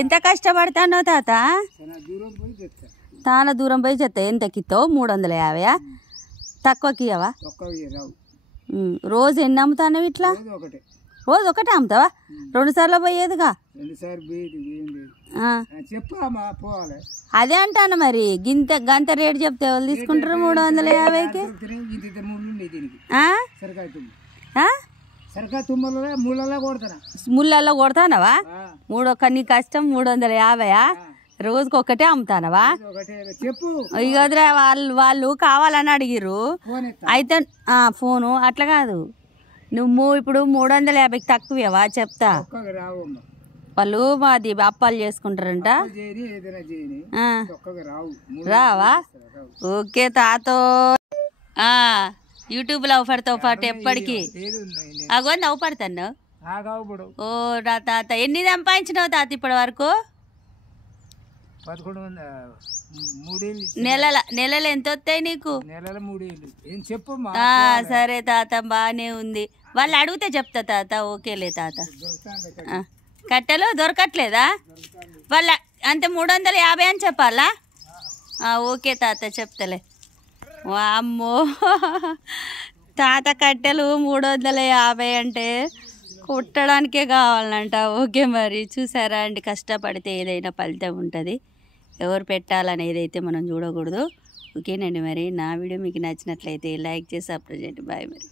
ఎంత కష్టపడతానో తాత చాలా దూరం పోయి చెత్త ఎంతకిస్తావు 350 తక్కువకి ఇవ్వవా రోజు ఎన్ని అమ్ముతావు ఇట్లా రోజు ఒకటే అమ్ముతావా 2 సార్లు పోయేదిగా అదే అంటాను మరి గంత రేటు చెప్తే వాళ్ళు తీసుకుంటారు 350కి ముళ్ళల్లో కొడతానవా నీ కష్టం 350 రోజుకి ఒకటే అమ్ముతానవా ఇక వదిలే వాళ్ళు కావాలని అడిగిర్రు అయితే ఫోను అట్లా కాదు నువ్వు ఇప్పుడు 350కి తక్కువవా చెప్తా వాళ్ళు మాది అప్పాలు చేసుకుంటారంట రావా ఓకే తాతో యూట్యూబ్ లో పడతో పాటు ఎప్పటికీ అగో నవ్వు పడతాను ఓ నా తాత ఎన్ని సంపాదించినావు తాత ఇప్పటి వరకు నెలలు ఎంత వస్తాయి నీకు సరే తాత బానే ఉంది వాళ్ళు అడిగితే చెప్తా తాత ఓకేలే తాత కట్టెలు దొరకట్లేదా వాళ్ళ అంతే 350 అని చెప్పాలా ఓకే తాత చెప్తలే వామ్మో తాత కట్టెలు 350 అంటే కుట్టడానికే కావాలంట ఓకే మరి చూసారా అండి కష్టపడితే ఏదైనా ఫలితం ఉంటుంది ఎవరు పెట్టాలనేది అయితే మనం చూడకూడదు ఓకేనండి మరి నా వీడియో మీకు నచ్చినట్లయితే లైక్ చేసి సబ్స్క్రైబ్ చేయండి బాయ్ మరి